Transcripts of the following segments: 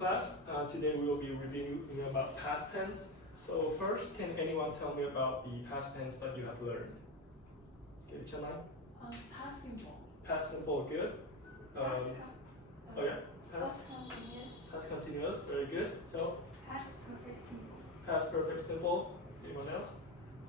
class. Today we will be reviewing about past tense. So first, can anyone tell me about the past tense that you have learned? Okay, Chanai? Past simple. Past simple, good. Oh yeah, Past continuous. past continuous, very good. So, Past perfect simple. past perfect simple. Anyone else?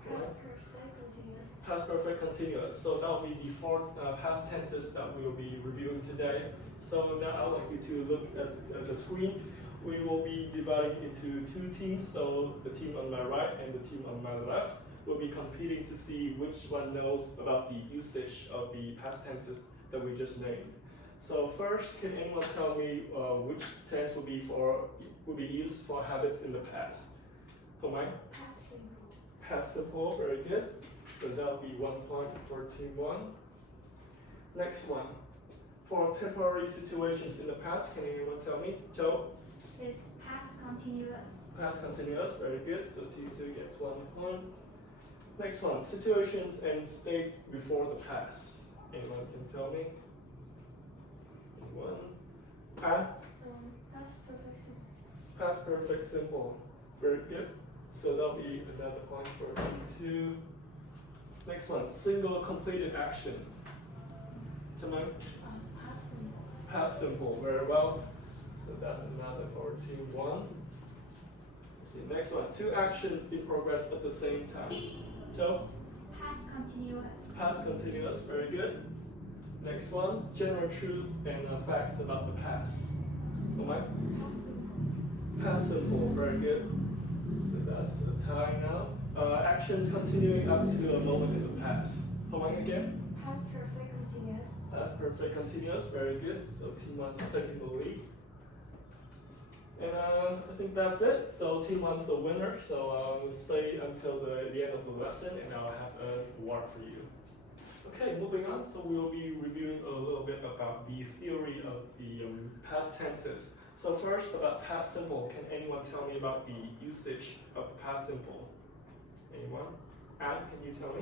Past perfect continuous. Past perfect continuous. So that will be the four past tenses that we will be reviewing today. So now I would like you to look at the screen. We will be dividing into two teams. So the team on my right and the team on my left will be competing to see which one knows about the usage of the past tenses that we just named. So first, can anyone tell me which tense will be used for habits in the past? Homai? Past simple. Past simple, very good. So that'll be 1 point for team 1. Next one. For temporary situations in the past, can anyone tell me? Joe? It's past continuous. Past continuous, very good. So team 2 gets 1 point. Next one. Situations and states before the past. Anyone can tell me? Anyone? Past perfect simple. Past perfect simple. Very good. So that'll be another point for team 2. Next one, single completed actions. Tamang? Past simple. Past simple, very well. So that's another for team 1. Let's see, next one, two actions in progress at the same time. So, Past continuous. past continuous, very good. Next one, general truth and facts about the past. Omai? Past simple. Past simple, very good. So that's a tie now. Actions continuing up to a moment in the past. Omai again? Past perfect continuous. Past perfect continuous, very good. So team 1's taking the lead. And I think that's it. So team 1's the winner. So stay until the end of the lesson and I'll have an award for you. Okay, moving on. So we will be reviewing a little bit about the theory of the past tenses. So first, about past simple. Can anyone tell me about the usage of past simple? Anyone? Anne, can you tell me?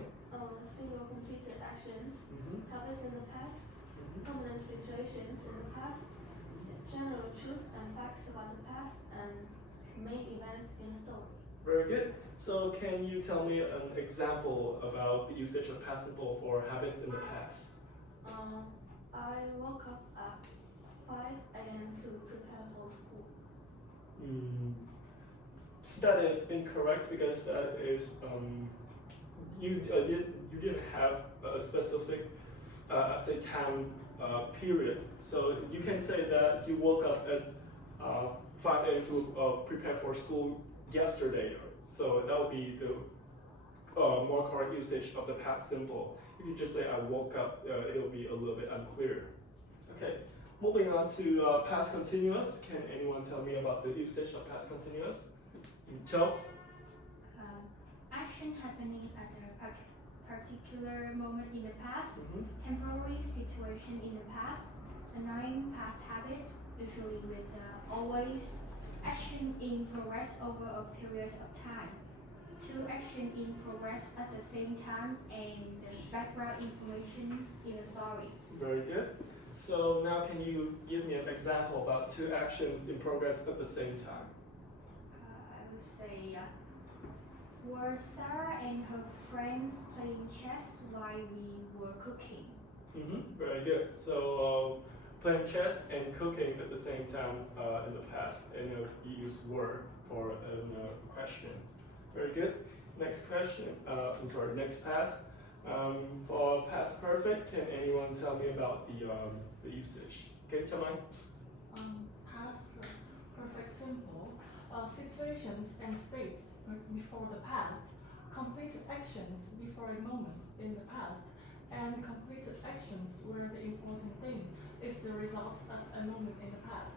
Single completed actions. Mm-hmm. Habits in the past. Permanent situations in the past. General truth and facts about the past. And main events in a story. Very good. So can you tell me an example about the usage of past simple for habits in the past? I woke up at 5 a.m. to prepare for school. That is incorrect because that is you didn't have a specific I'd say time period. So you can say that you woke up at 5 a.m. to prepare for school yesterday. So that would be the more correct usage of the past simple. If you just say I woke up, it will be a little bit unclear. Okay, moving on to past continuous. Can anyone tell me about the usage of past continuous? Joe? Action happening at a particular moment in the past. Mm-hmm. Temporary situation in the past. Annoying past habit, usually with always. Action in progress over a period of time. Two action in progress at the same time and the background information in the story. Very good. So now can you give me an example about two actions in progress at the same time? I would say, were Sarah and her friends playing chess while we were cooking? Very good. So playing chess and cooking at the same time in the past, and you use were for a question. Very good. Next question. Next past. For past perfect, can anyone tell me about the usage? Okay, Tamai. Past perfect simple. Situations and states before the past. Completed actions before a moment in the past. And completed actions where the important thing is the results at a moment in the past.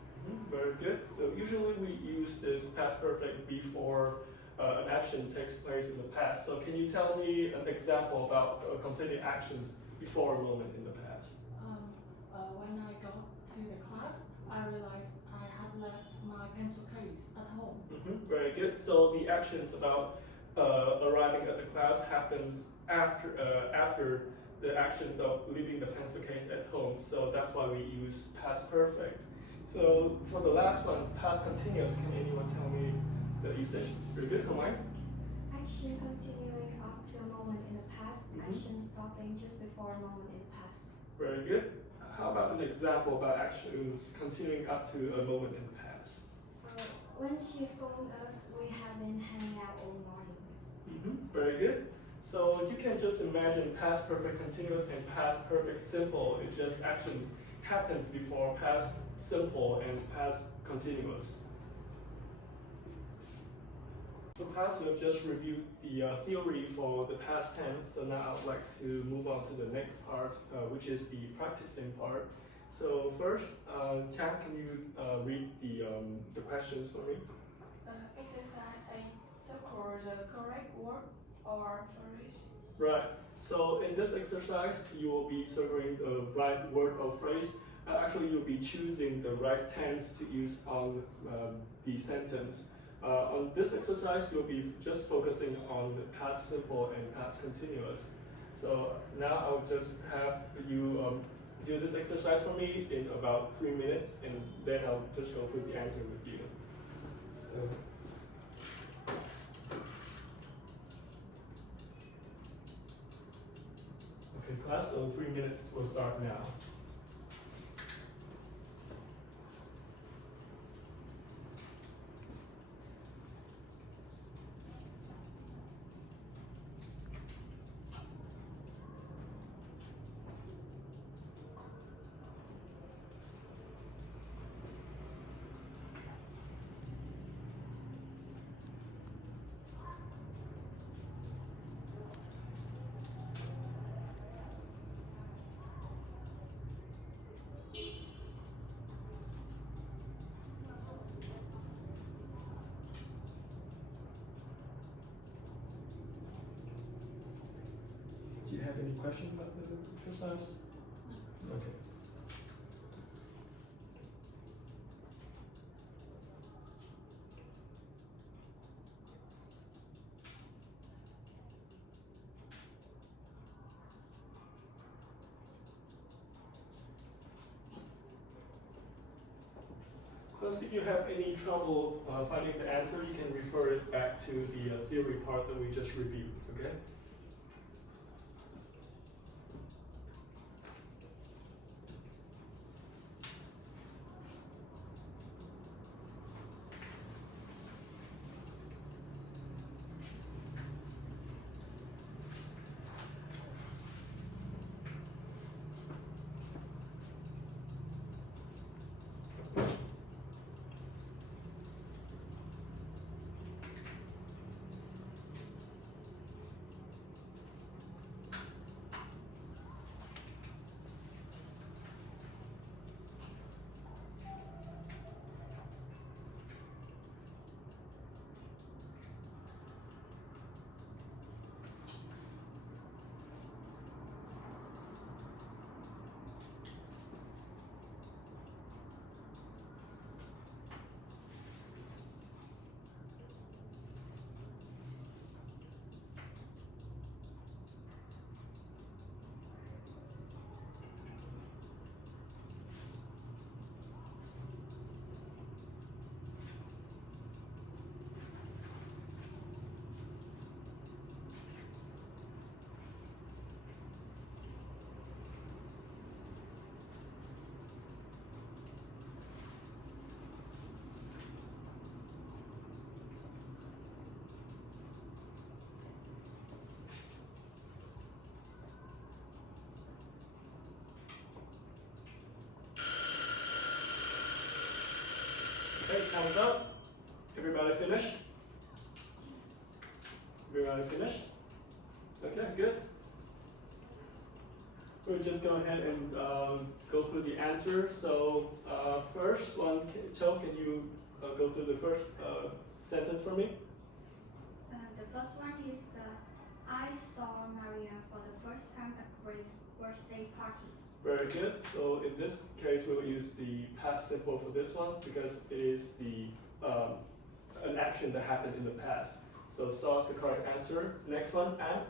Very good. So usually we use this past perfect before an action takes place in the past. So can you tell me an example about completed actions before a moment in the past? When I got to the class, I realized I had left my pencil case at home. Very good. So the actions about arriving at the class happens after the actions of leaving the pencil case at home. So that's why we use past perfect. So for the last one, past continuous, can anyone tell me the usage? Very good, Nguyen. Action continuing up to a moment in the past. Mhm. Action stopping just before a moment in the past. Very good. How about an example about actions continuing up to a moment in the past? When she phoned us, we have been hanging out all morning. Very good. So you can just imagine past perfect continuous and past perfect simple. It just actions happens before past simple and past continuous. So class, we have just reviewed the theory for the past tense. So now I would like to move on to the next part, which is the practicing part. So first, Tam, can you read the questions for me? Exercise A. Circle the correct word or phrase. Right. So in this exercise, you will be circling the right word or phrase. Actually, you'll be choosing the right tense to use on the sentence. On this exercise, you'll be just focusing on the past simple and past continuous. So now I'll just have you do this exercise for me in about 3 minutes, and then I'll just go through the answer with you. So. Okay, class, so 3 minutes will start now. Do you have any question about the exercise? Okay. Plus, if you have any trouble finding the answer, you can refer it back to the theory part that we just reviewed, okay? Okay, time's up. Everybody finished? Everybody finished? Okay, good. We'll just go ahead and go through the answer. So first one, Cho, can you go through the first sentence for me? The first one is I saw Maria for the first time at Grace's birthday party. Very good. So in this case, we'll use the past simple for this one because it is the an action that happened in the past. So saw is the correct answer. Next one, Anne.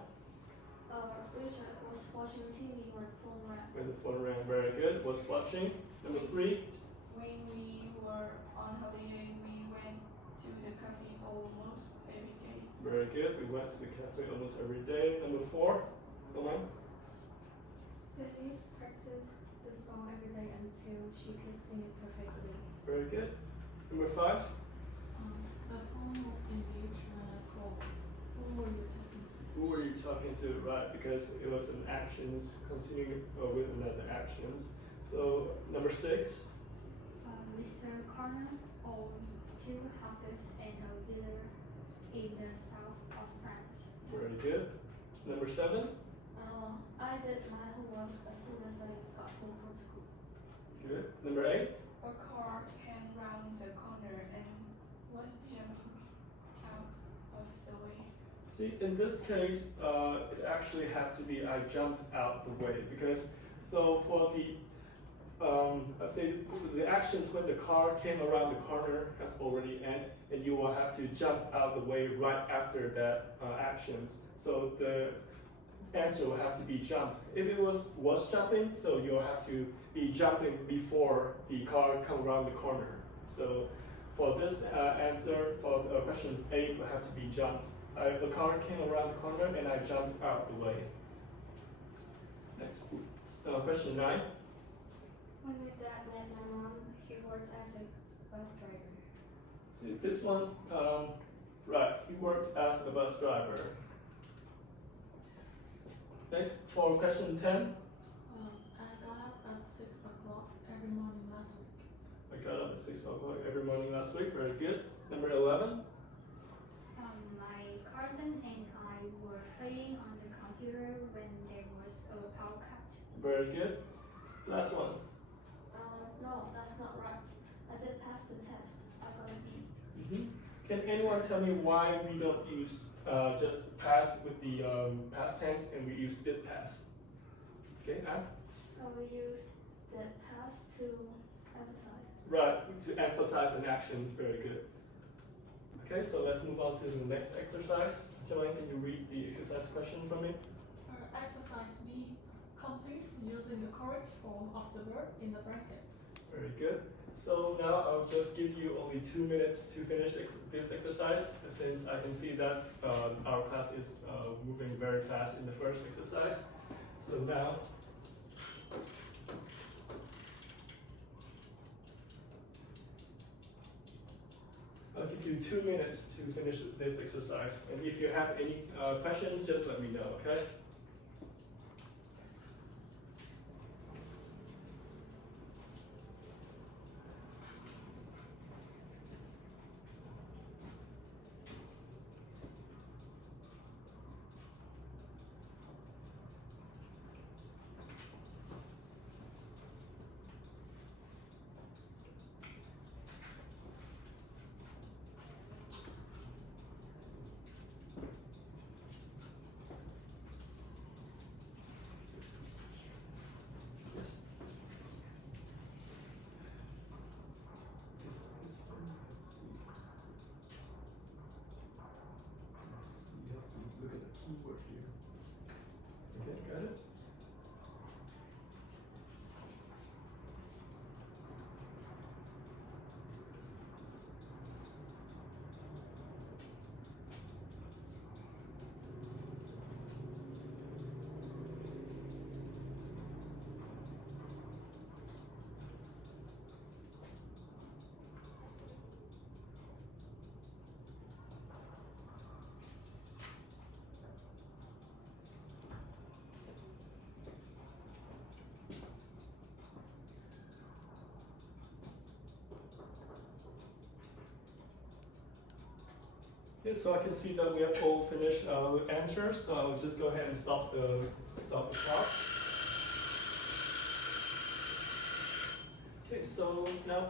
Richard was watching TV when the phone rang. When the phone rang, very good. Was watching. Number 3. We when we were on holiday, we went to the cafe almost every day. Very good. We went to the cafe almost every day. Number 4. Nguyen. Denise practiced the song every day until she could sing it perfectly. Very good. Number 5. The phone was engaged when I called. Who were you talking to? Who were you talking to? Right, because it was an actions continuing with another actions. So number 6. Mr. Connors owned 2 houses and a villa in the south of France. Very good. Number 7. I did my homework as soon as I got home from school. Good. Number 8. A car came round the corner and was jumping out of the way. See, in this case, it actually has to be I jumped out the way because so for the let's say the actions when the car came around the corner has already ended, and you will have to jump out the way right after that actions. So the answer will have to be jumped. If it was jumping, so you'll have to be jumping before the car come around the corner. So for this answer, for question 8, will have to be jumped. The car came around the corner and I jumped out the way. Next, question 9. When my dad met my mom, he worked as a bus driver. See this one, right? He worked as a bus driver. Next, for question 10. I got up at 6 o'clock every morning last week. I got up at 6 o'clock every morning last week. Very good. Number 11. My cousin and I were playing on the computer when there was a power cut. Very good. Last one. No, that's not right. I did pass the test. I got a B. Can anyone tell me why we don't use just pass with the past tense and we use did pass? Okay, Anne? We use did pass to emphasize. Right, to emphasize an action. Very good. Okay, so let's move on to the next exercise. Joanne, can you read the exercise question for me? Exercise B. Complete using the correct form of the verb in the brackets. Very good. So now I'll just give you only 2 minutes to finish this exercise, since I can see that our class is moving very fast in the first exercise. So now, I'll give you 2 minutes to finish this exercise. And if you have any questions, just let me know, okay? Keyword here. Okay, got it? Yes, so I can see that we have all finished answers, so I'll just go ahead and stop the clock. Okay, so now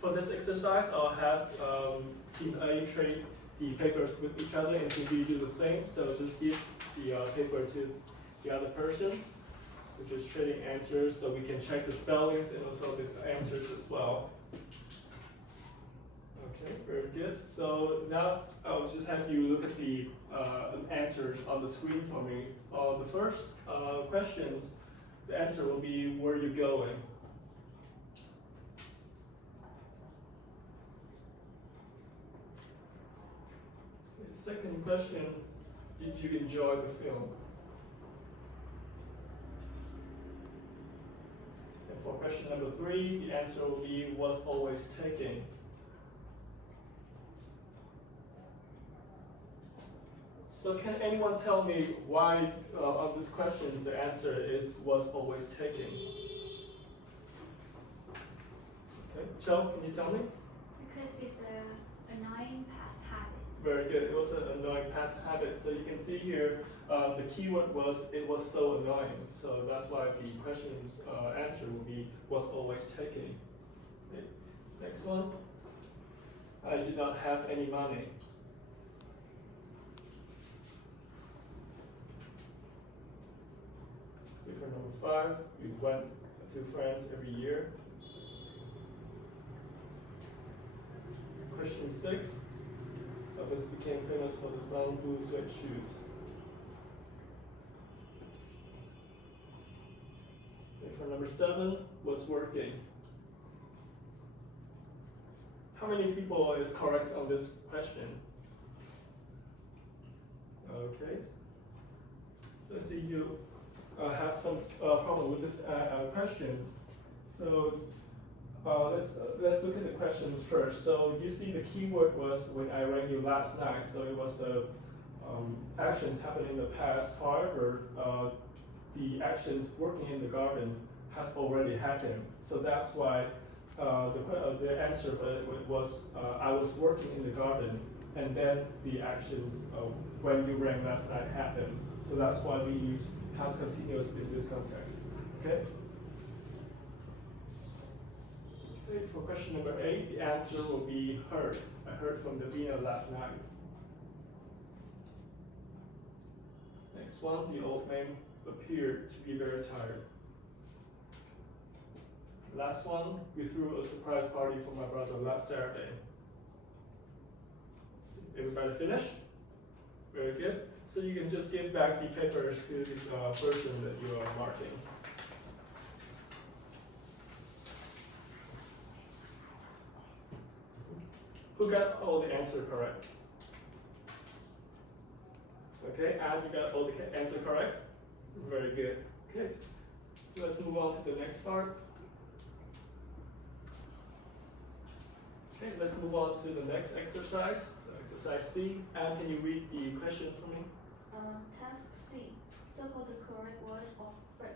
for this exercise, I'll have Team A trade the papers with each other, and Team B do the same. So just give the paper to the other person, which is trading answers, so we can check the spellings and also the answers as well. Okay, very good. So now I'll just have you look at the answers on the screen for me. The first questions, the answer will be where you going. Second question, did you enjoy the film? And for question number 3, the answer will be was always taking. So can anyone tell me why on these questions the answer is was always taking? Okay, Cho, can you tell me? Because it's a annoying past habit. Very good. It was an annoying past habit. So you can see here, the keyword was it was so annoying. So that's why the question's answer will be was always taking. Okay. Next one. I did not have any money. Okay, for number 5, we went to France every year. Question 6. This became famous for the song Blue Suede Shoes. Okay, for number 7, was working. How many people is correct on this question? Okay. So I see you have some problem with this questions. So let's look at the questions first. So you see the keyword was when I rang you last night. So it was actions happening in the past. However, the actions working in the garden has already happened. So that's why the answer was I was working in the garden, and then the actions when you rang last night happened. So that's why we use past continuous in this context. Okay. Okay, for question number 8, the answer will be heard. I heard from Davina last night. Next one, the old man appeared to be very tired. Last one, we threw a surprise party for my brother last Saturday. Everybody finished? Very good. So you can just give back the papers to the person that you are marking. Who got all the answer correct? Okay, and you got all the answer correct? Very good. Okay, so let's move on to the next part. Okay, let's move on to the next exercise. So exercise C. Anne, can you read the question for me? Task C. Circle the correct word or phrase.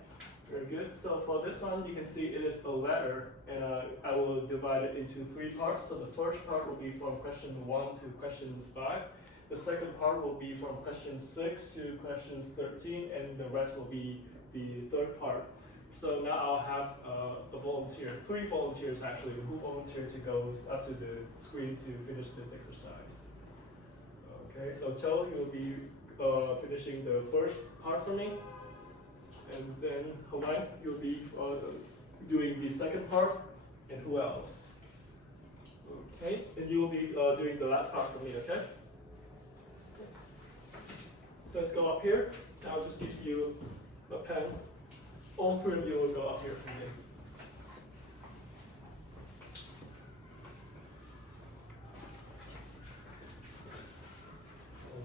Very good. So for this one, you can see it is a letter, and I will divide it into 3 parts. So the first part will be from question 1 to question 5. The second part will be from question 6 to questions 13, and the rest will be the third part. So now I'll have a volunteer, 3 volunteers actually, who volunteer to go up to the screen to finish this exercise. Okay, so Cho, you will be finishing the first part for me. And then Hawaii, you'll be doing the second part, and who else? Okay, and you will be doing the last part for me, okay? So let's go up here. I'll just give you a pen. All 3 of you will go up here for me.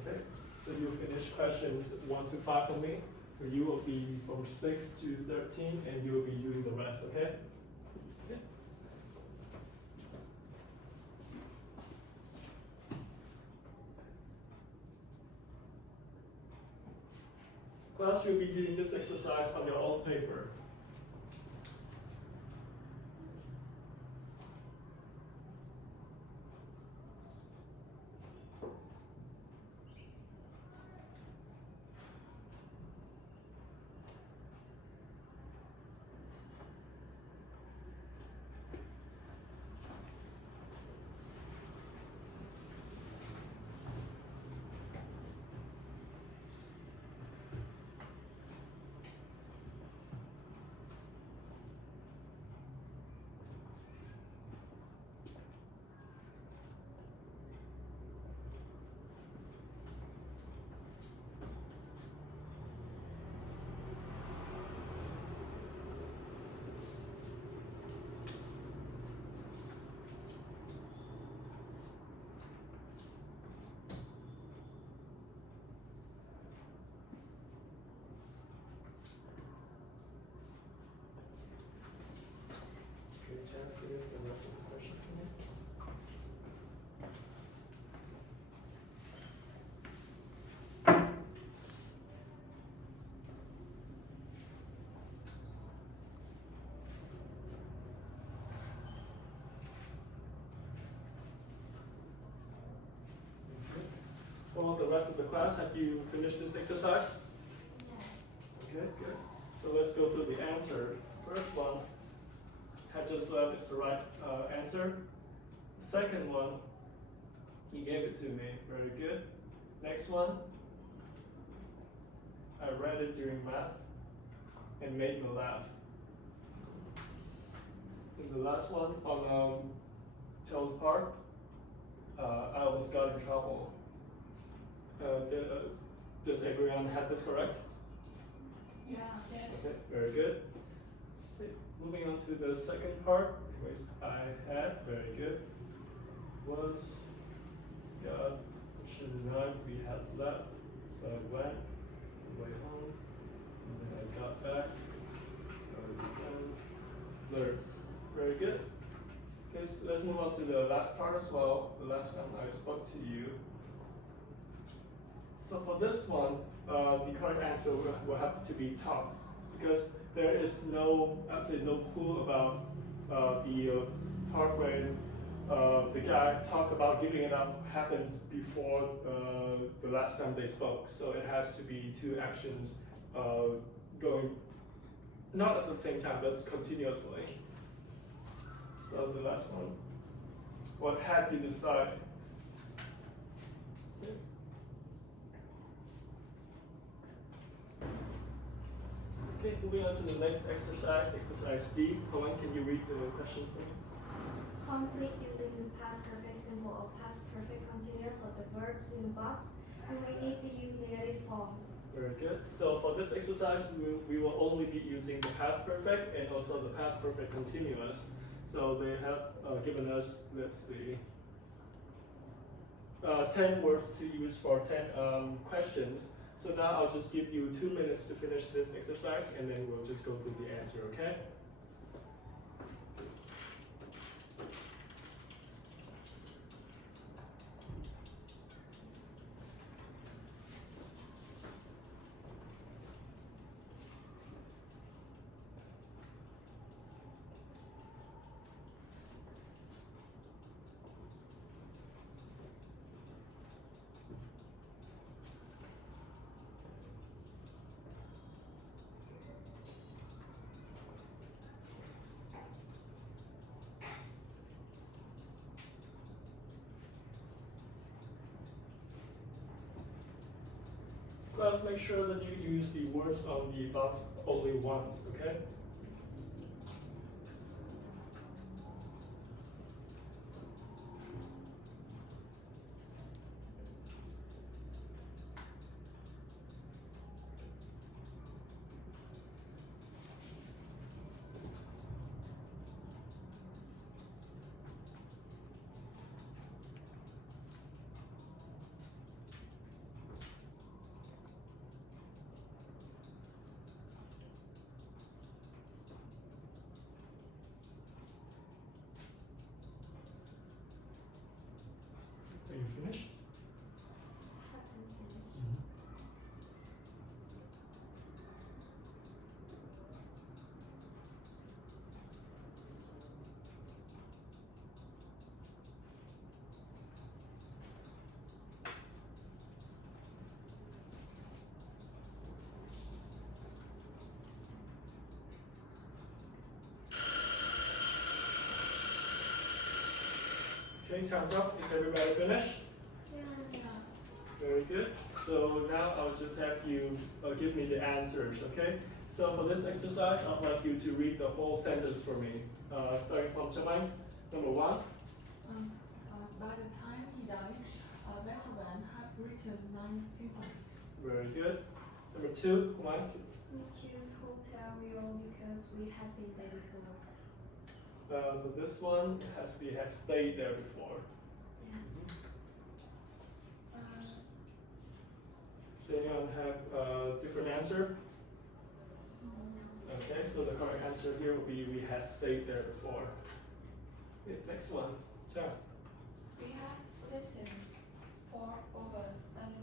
Okay, so you'll finish questions 1 to 5 for me. For you will be from 6 to 13, and you will be doing the rest, okay? Okay. Class, you'll be doing this exercise on your own paper. the rest of the class, have you finished this exercise? Okay, good. So let's go through the answer. First one, had just left is the right answer. Second one, he gave it to me. Very good. Next one, I read it during math and made me laugh. And the last one on Joe's part, I almost got in trouble. Does everyone have this correct? Yes. Okay, very good. Okay, moving on to the second part, which I had, very good, was got the knife we had left. So I went way home, and then I got back, learned. Very good. Okay, so let's move on to the last part as well. The last time I spoke to you. So for this one, the correct answer will have to be top, because there is no, absolutely no clue about the part where the guy talked about giving it up happens before the last time they spoke. So it has to be two actions going not at the same time, but continuously. So the last one, what had you decide? Okay, moving on to the next exercise, exercise D. Nguyen, can you read the question for me? Complete using the past perfect simple or past perfect continuous of the verbs in the box. You may need to use negative form. Very good. So for this exercise, we will only be using the past perfect and also the past perfect continuous. So they have given us, let's see, 10 words to use for 10 questions. So now I'll just give you 2 minutes to finish this exercise, and then we'll just go through the answer, okay? Let's make sure that you use the words on the box only once, okay? Are you finished? Okay, time's up. Is everybody finished? Yes. Very good. So now I'll just have you give me the answers, okay? So for this exercise, I'd like you to read the whole sentence for me. Starting from Cheng, number 1. By the time he died, Beethoven had written 9 symphonies. Very good. Number 2, Nguyen. We choose Hotel Rio because we had been there before. For this one, it has to be had stayed there before. Yes. Does anyone have a different answer? Okay, so the correct answer here will be we had stayed there before. Okay, next one. Cheng. We had listened for over an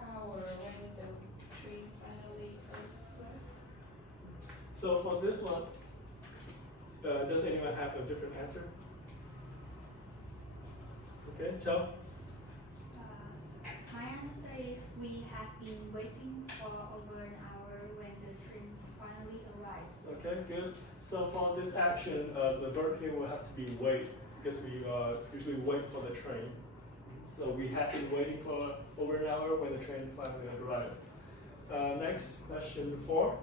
hour when the tree finally over. So for this one, does anyone have a different answer? Okay, Cheng. My can say is we have been waiting for over an hour when the train finally arrived. Okay, good. So for this action, the verb here will have to be wait because we usually wait for the train. So we have been waiting for over an hour when the train finally arrived. Next, question 4.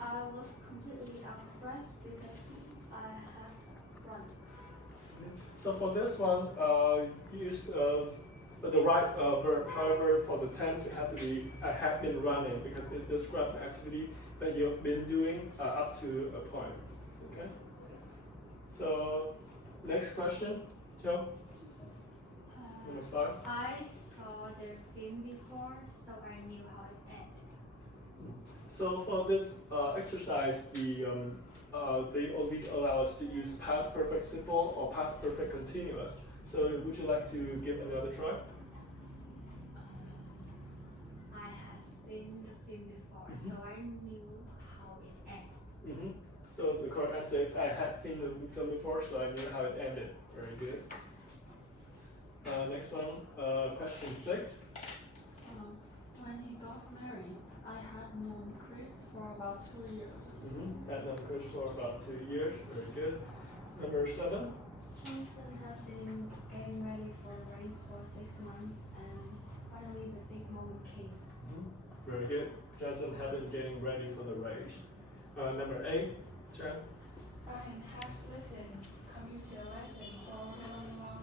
I was completely out of breath because I had run. So for this one, use the right verb. However, for the tense, you have to be I have been running because it's describing an activity that you've been doing up to a point. Okay. So next question, Joe. Number 5. I saw the film before, so I knew how it ended. So for this exercise, they only allow us to use past perfect simple or past perfect continuous. So would you like to give another try? I had seen the film before, so I knew how it ended. So the correct answer is I had seen the film before, so I knew how it ended. Very good. Next one, question 6. When he got married, I had known Chris for about 2 years. Had known Chris for about 2 years. Very good. Number 7. Johnson had been getting ready for the race for 6 months, and finally the big moment came. Very good. Johnson had been getting ready for the race. Number 8. Chan. Fine had listened computer lesson all day long,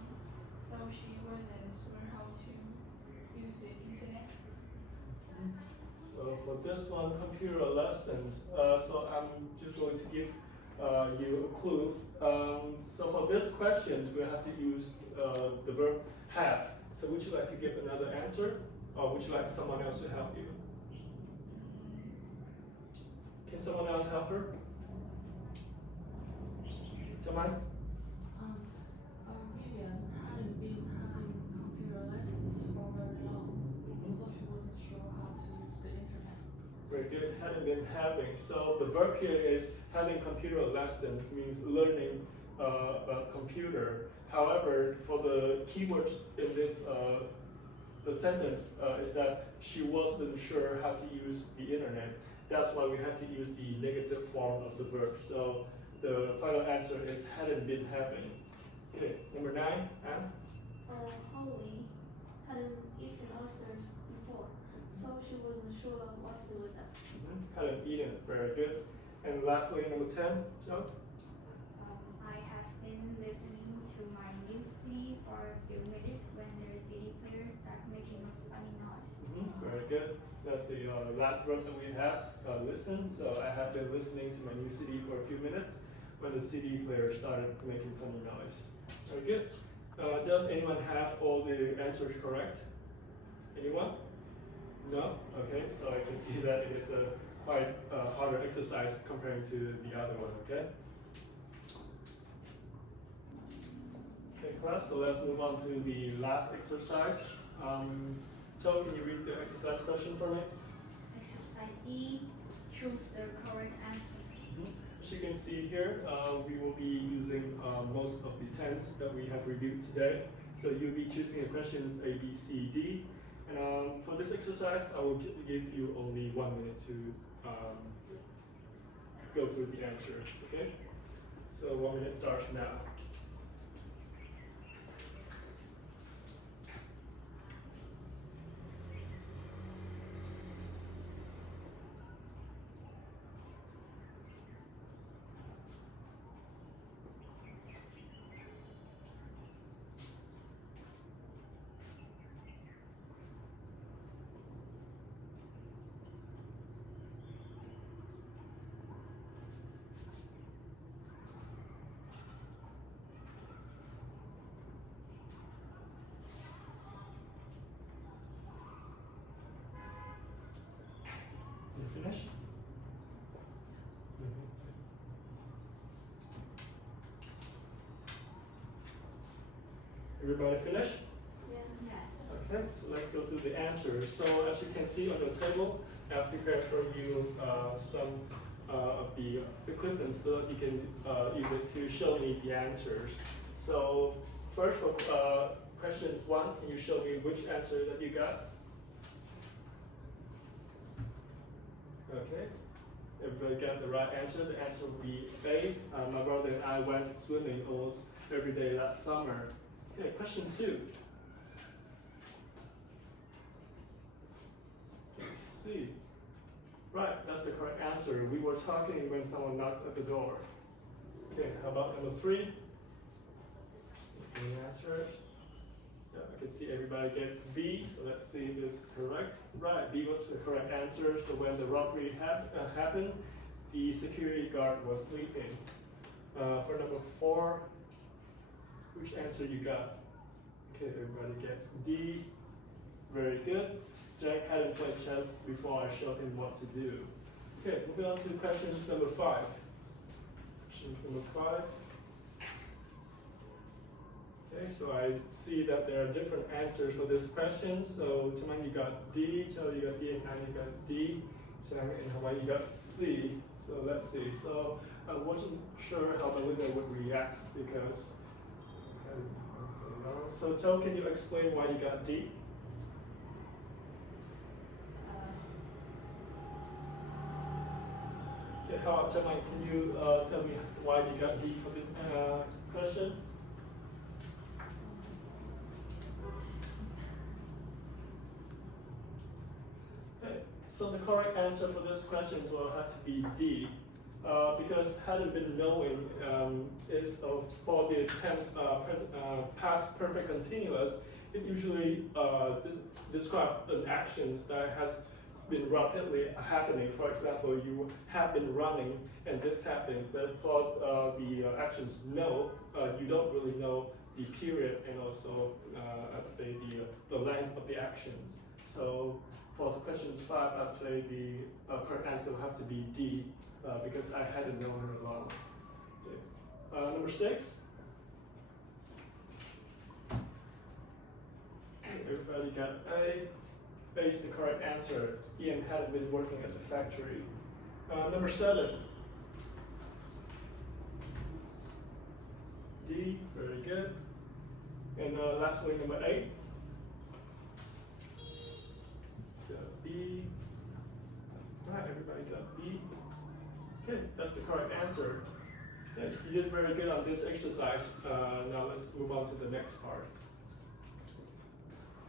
so she wasn't sure how to use the internet. So for this one, computer lessons. So I'm just going to give you a clue. So for this questions, we have to use the verb have. So would you like to give another answer, or would you like someone else to help you? Can someone else help her? Jamal? Vivian hadn't been having computer lessons for very long, so she wasn't sure how to use the internet. Very good. Hadn't been having. So the verb here is having computer lessons means learning a computer. However, for the keywords in this the sentence is that she wasn't sure how to use the internet. That's why we have to use the negative form of the verb. So the final answer is hadn't been having. Okay, number 9, Anne. Holly hadn't eaten oysters before, so she wasn't sure what to do with them. Hadn't eaten. Very good. And lastly, number 10, Joe. I had been listening to my new CD for a few minutes when the CD player started making a funny noise. Very good. That's the last verb that we have, listen. So I have been listening to my new CD for a few minutes when the CD player started making funny noise. Very good. Does anyone have all the answers correct? Anyone? No? Okay, so I can see that it is a quite harder exercise comparing to the other one, okay? Okay, class, so let's move on to the last exercise. So can you read the exercise question for me? Exercise E, choose the correct answer. As you can see here, we will be using most of the tense that we have reviewed today. So you'll be choosing the questions A, B, C, D. And for this exercise, I will give you only 1 minute to go through the answer, okay? So 1 minute starts now. Did you finish? Everybody finish? Yes. Okay, so let's go through the answers. So as you can see on the table, I've prepared for you some of the equipment so that you can use it to show me the answers. So first, questions 1, can you show me which answer that you got? Okay, everybody got the right answer. The answer would be A. My brother and I went swimming almost every day last summer. Okay, question 2. Let's see. Right, that's the correct answer. We were talking when someone knocked at the door. Okay, how about number 3? Can you answer it? Yeah, I can see everybody gets B, so let's see if this is correct. Right, B was the correct answer. So when the robbery happened, the security guard was sleeping. For number 4, which answer you got? Okay, everybody gets D. Very good. Jack hadn't played chess before I showed him what to do. Okay, moving on to questions number 5. Questions number 5. Okay, so I see that there are different answers for this question. So Chaman, you got D, Cho, you got D, and Han, you got D. Chang and Hawaii, you got C. So let's see. So I wasn't sure how the winner would react because I don't know. So Cho, can you explain why you got D? Okay, how about Chaman, can you tell me why you got D for this question? So the correct answer for this question will have to be D, because hadn't been knowing is for the tense past perfect continuous. It usually describes an actions that has been rapidly happening. For example, you have been running and this happened. But for the actions no, you don't really know the period and also I'd say the length of the actions. So for the questions 5, I'd say the correct answer will have to be D, because I hadn't known her long. Okay. Number 6. Everybody got A. A is the correct answer. Ian hadn't been working at the factory. Number 7. D, very good. And lastly, number 8. B. Right, everybody got B. Okay, that's the correct answer. Okay, you did very good on this exercise. Now let's move on to the next part.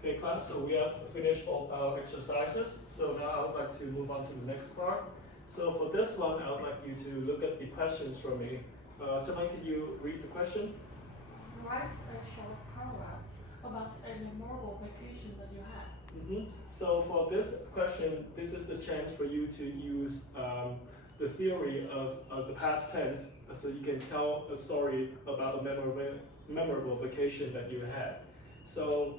Okay, class, so we have finished all our exercises. So now I would like to move on to the next part. So for this one, I would like you to look at the questions for me. Jamai, can you read the question? Write a short paragraph about a memorable vacation that you had. So for this question, this is the chance for you to use the theory of the past tense, so you can tell a story about a memorable vacation that you had. So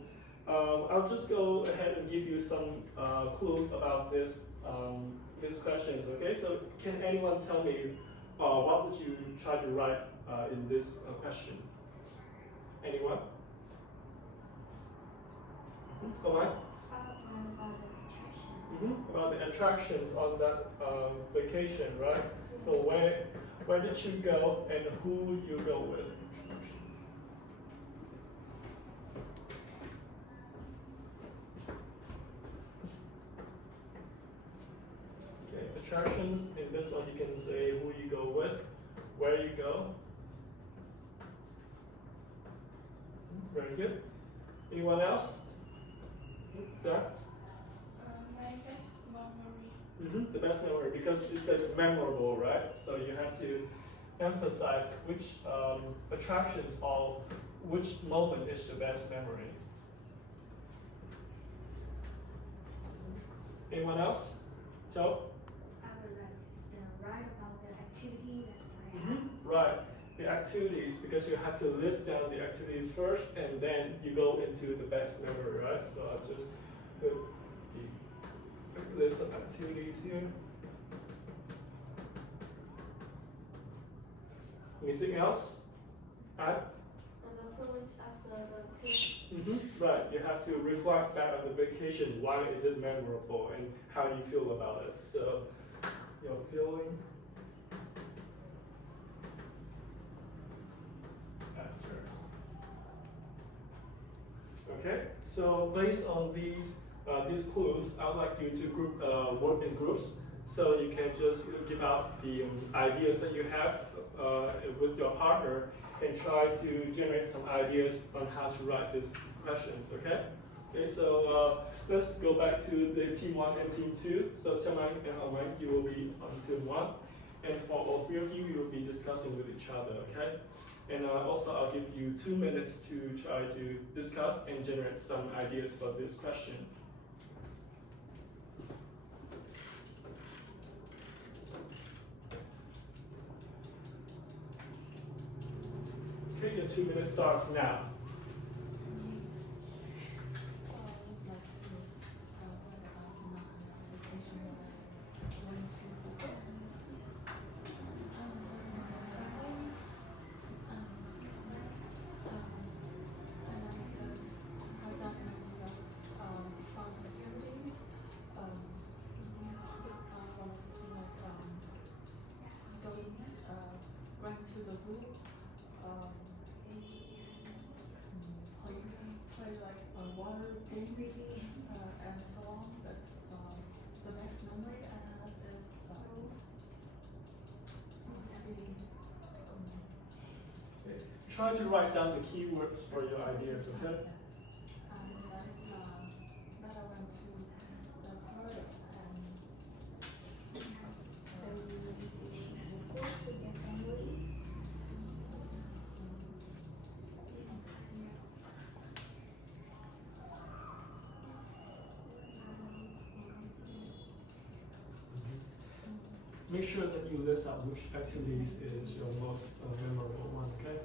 I'll just go ahead and give you some clue about this questions. Okay, so can anyone tell me what would you try to write in this question? Anyone? Go on. About the attractions on that vacation, right? So where did you go and who you go with? Okay, attractions. In this one, you can say who you go with, where you go. Very good. Anyone else? Zach? My best memory. The best memory, because it says memorable, right? So you have to emphasize which attractions or which moment is the best memory. Anyone else? So? I would like to write about the activity that I had. Right. The activities, because you have to list down the activities first and then you go into the best memory, right? So I'll just put the list of activities here. Anything else? And the feelings after the vacation. Right, you have to reflect back on the vacation. Why is it memorable and how do you feel about it? So your feeling after. Okay, so based on these clues, I would like you to work in groups. So you can just give out the ideas that you have with your partner and try to generate some ideas on how to write these questions. Okay. Okay, so let's go back to the team 1 and team 2. So Tamang and Amang, you will be on team 1. And for all three of you, you will be discussing with each other, okay? And also I'll give you 2 minutes to try to discuss and generate some ideas for this question. Okay, your 2 minutes starts now. Went to the zoo, play like water games, and so on. But the next memory I have is Okay. Try to write down the keywords for your ideas, okay? that I went to the park and Make sure that you list out which activities is your most memorable one, okay?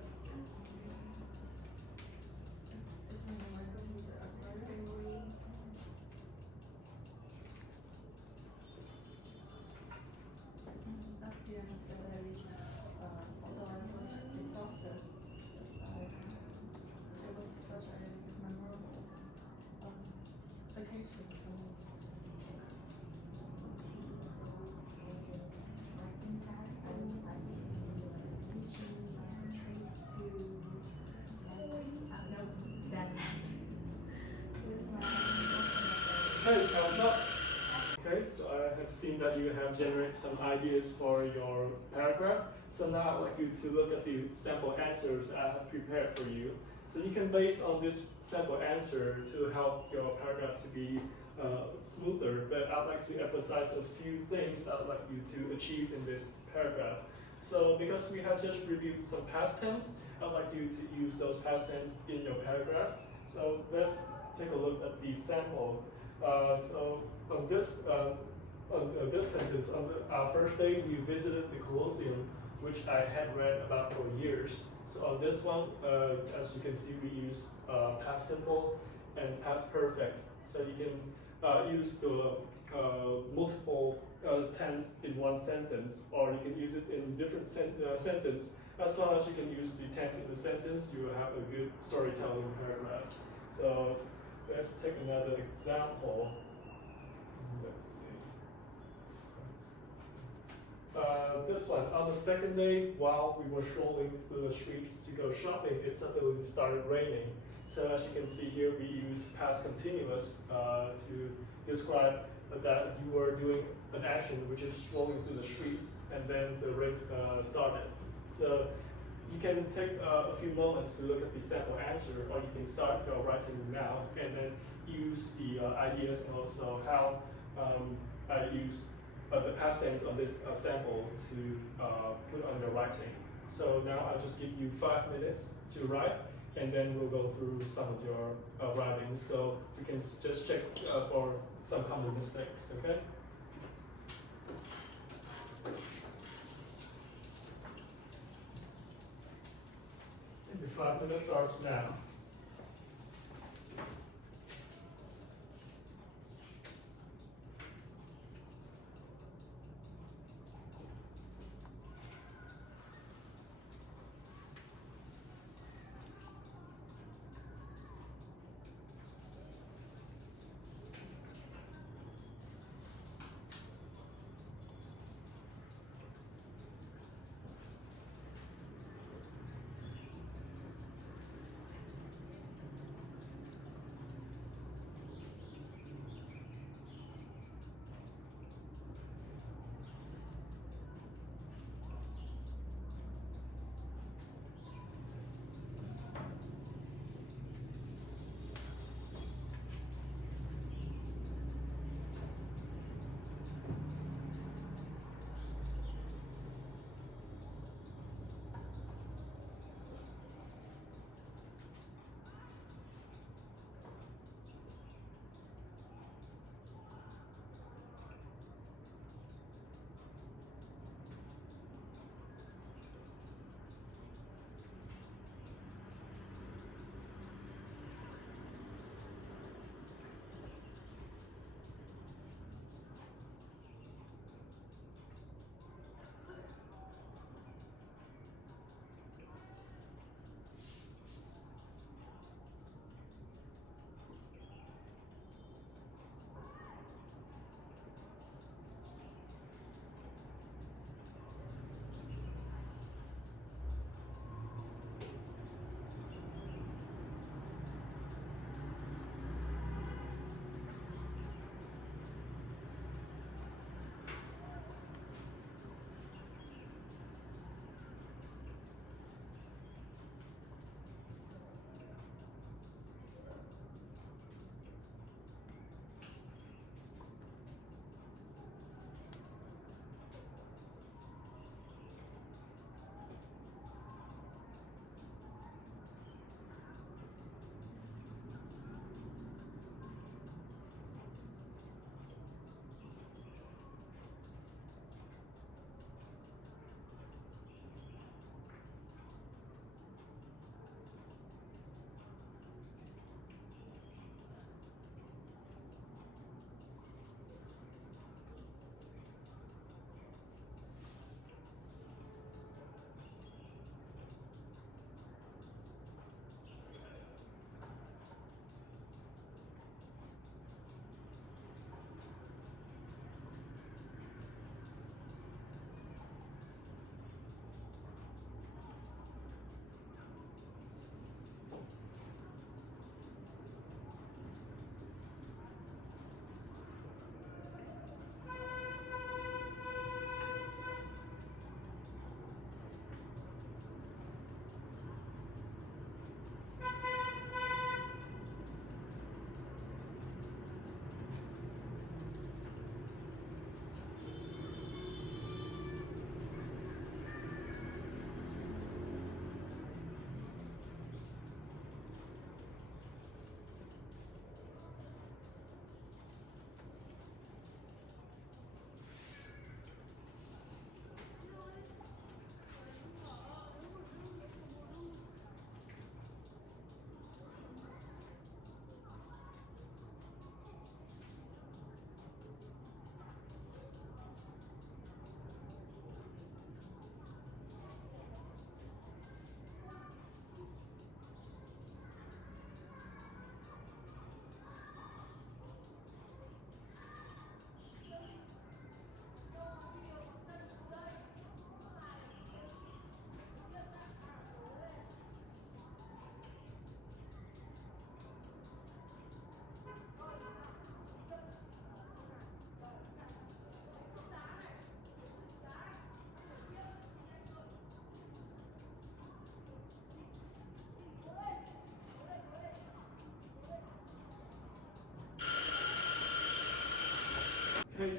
at the end of the day, although I was exhausted, it was such a memorable vacation. Okay, thumbs up. Okay, so I have seen that you have generated some ideas for your paragraph. So now I'd like you to look at the sample answers I have prepared for you. So you can base on this sample answer to help your paragraph to be smoother, but I'd like to emphasize a few things I'd like you to achieve in this paragraph. So because we have just reviewed some past tense, I'd like you to use those past tense in your paragraph. So let's take a look at the sample. So on this sentence, on our first day, we visited the Colosseum, which I had read about for years. So on this one, as you can see, we use past simple and past perfect. So you can use the multiple tense in one sentence, or you can use it in different sentence. As long as you can use the tense in the sentence, you will have a good storytelling paragraph. So let's take another example. Let's see. This one, on the second day, while we were strolling through the streets to go shopping, it suddenly started raining. So as you can see here, we use past continuous to describe that you were doing an action which is strolling through the streets, and then the rain started. So you can take a few moments to look at the sample answer, or you can start your writing now, and then use the ideas and also how I use the past tense on this sample to put on your writing. So now I'll just give you 5 minutes to write, and then we'll go through some of your writings, so we can just check for some common mistakes, okay? The 5 minutes starts now.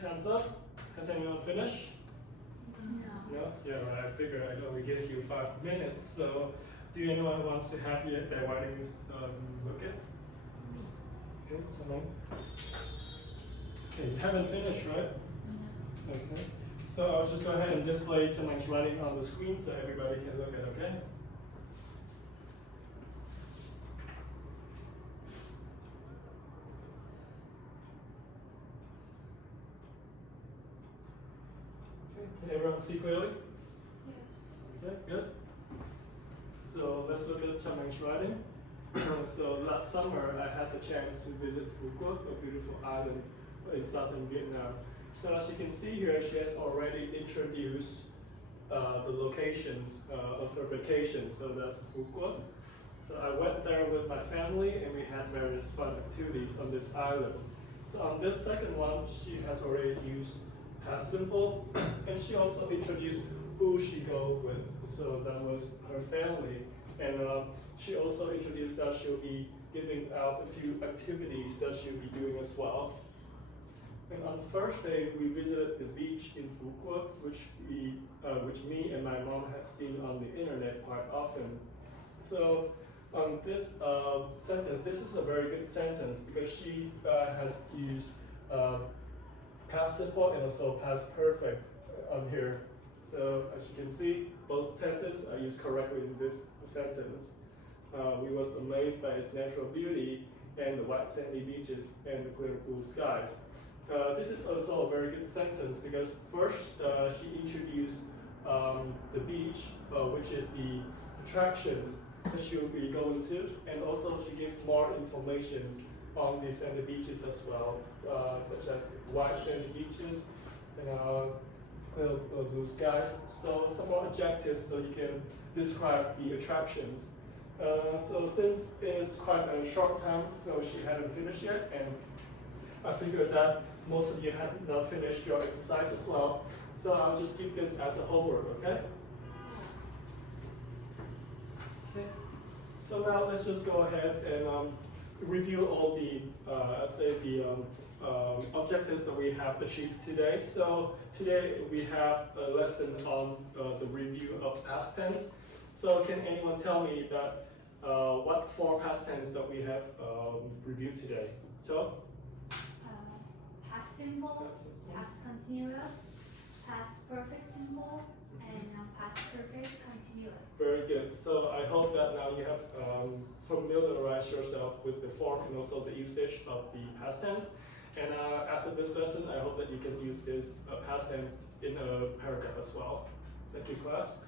hands up. Has anyone finished? No. No? Yeah, right. I figure I only give you 5 minutes. So, do anyone wants to have their writings look at? Okay, someone. Okay, you haven't finished, right? Okay. So I'll just go ahead and display Tumang's writing on the screen so everybody can look at it, okay? Okay, can everyone see clearly? Yes. Okay, good. So let's look at Tumang's writing. So last summer I had the chance to visit Phu Quoc, a beautiful island in southern Vietnam. So as you can see here, she has already introduced the locations of her vacation. So that's Phu Quoc. So I went there with my family and we had various fun activities on this island. So on this second one, she has already used past simple and she also introduced who she go with. So that was her family. And she also introduced that she'll be giving out a few activities that she'll be doing as well. And on the first day, we visited the beach in Phu Quoc, which me and my mom had seen on the internet quite often. So on this sentence, this is a very good sentence because she has used past simple and also past perfect on here. So as you can see, both tenses are used correctly in this sentence. We was amazed by its natural beauty and the white sandy beaches and the clear blue skies. This is also a very good sentence because first she introduced the beach, which is the attractions that she will be going to, and also she gave more information on the sandy beaches as well, such as white sandy beaches and clear blue skies. So some more adjectives so you can describe the attractions. So since it's quite a short time, so she hadn't finished yet, and I figured that most of you have not finished your exercise as well. So I'll just keep this as a homework, okay? Okay. So now let's just go ahead and review all the, let's say the objectives that we have achieved today. So today we have a lesson on the review of past tense. So can anyone tell me that what 4 past tense that we have reviewed today? So? Past simple, past continuous, past perfect simple, and past perfect continuous. Very good. So I hope that now you have familiarized yourself with the form and also the usage of the past tense. And after this lesson, I hope that you can use this past tense in a paragraph as well. Thank you, class.